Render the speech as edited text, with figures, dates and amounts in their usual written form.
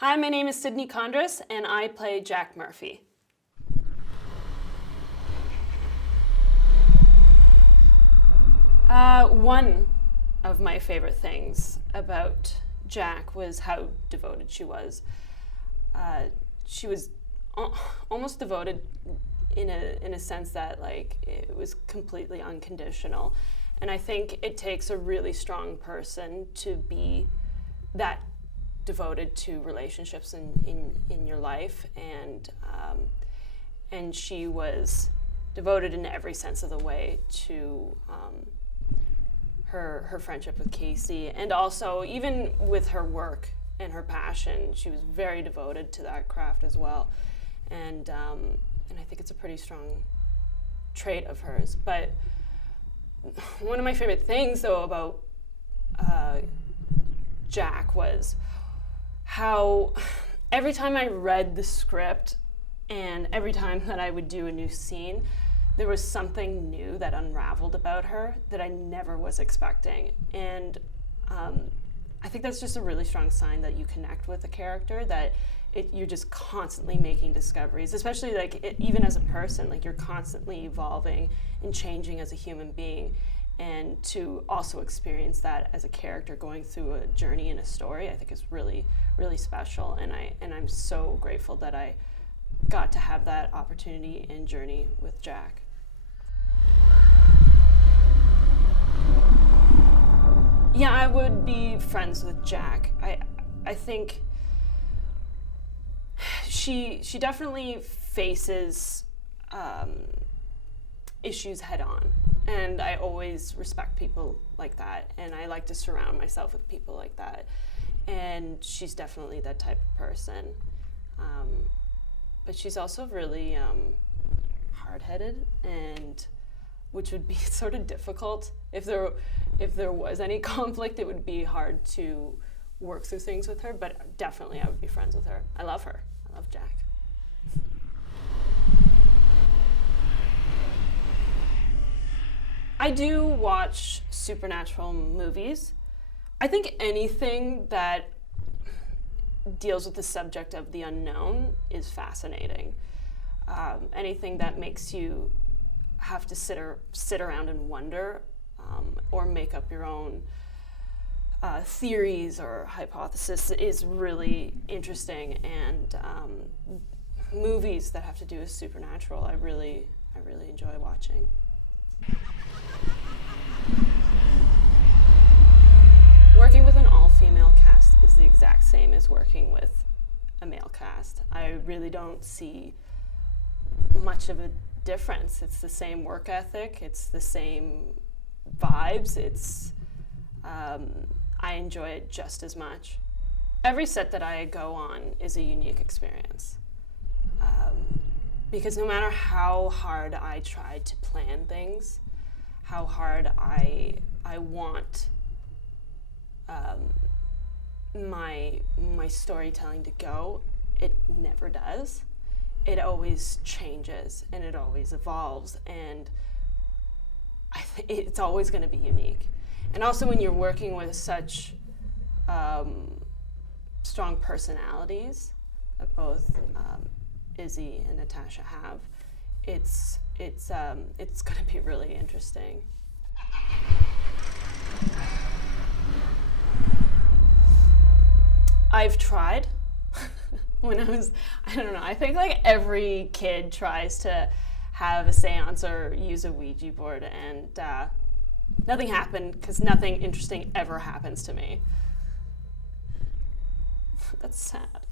Hi, my name is Sydney Kondruss, and I play Jack Murphy. One of my favorite things about Jack was how devoted she was. She was almost devoted in a sense that it was completely unconditional. And I think it takes a really strong person to be that devoted to relationships in your life, and she was devoted in every sense of the way to her friendship with Casey, and also even with her work and her passion, she was very devoted to that craft as well, and I think it's a pretty strong trait of hers. But one of my favorite things, though, about Jack was how every time I read the script and every time that I would do a new scene, there was something new that unraveled about her that I never was expecting. And I think that's just a really strong sign that you connect with a character, that you're just constantly making discoveries, especially even as a person, you're constantly evolving and changing as a human being. And to also experience that as a character going through a journey in a story, I think is really, really special. And I'm so grateful that I got to have that opportunity and journey with Jack. Yeah, I would be friends with Jack. I think she definitely faces issues head on, and I always respect people like that, and I like to surround myself with people like that, and she's definitely that type of person. But she's also really hard-headed, and which would be sort of difficult. If there was any conflict, it would be hard to work through things with her, but definitely I would be friends with her. I love her. I love Jack. I do watch supernatural movies. I think anything that deals with the subject of the unknown is fascinating. Anything that makes you have to sit around and wonder, or make up your own theories or hypotheses is really interesting. And movies that have to do with supernatural, I really enjoy watching. Working with an all-female cast is the exact same as working with a male cast. I really don't see much of a difference. It's the same work ethic, it's the same vibes, I enjoy it just as much. Every set that I go on is a unique experience. Because no matter how hard I try to plan things, how hard I want my storytelling to go, it never does. It always changes and it always evolves, and it's always going to be unique. And also when you're working with such strong personalities that both Izzy and Natasha have, it's going to be really interesting. I've tried. When I don't know, I think every kid tries to have a seance or use a Ouija board, and nothing happened because nothing interesting ever happens to me. That's sad.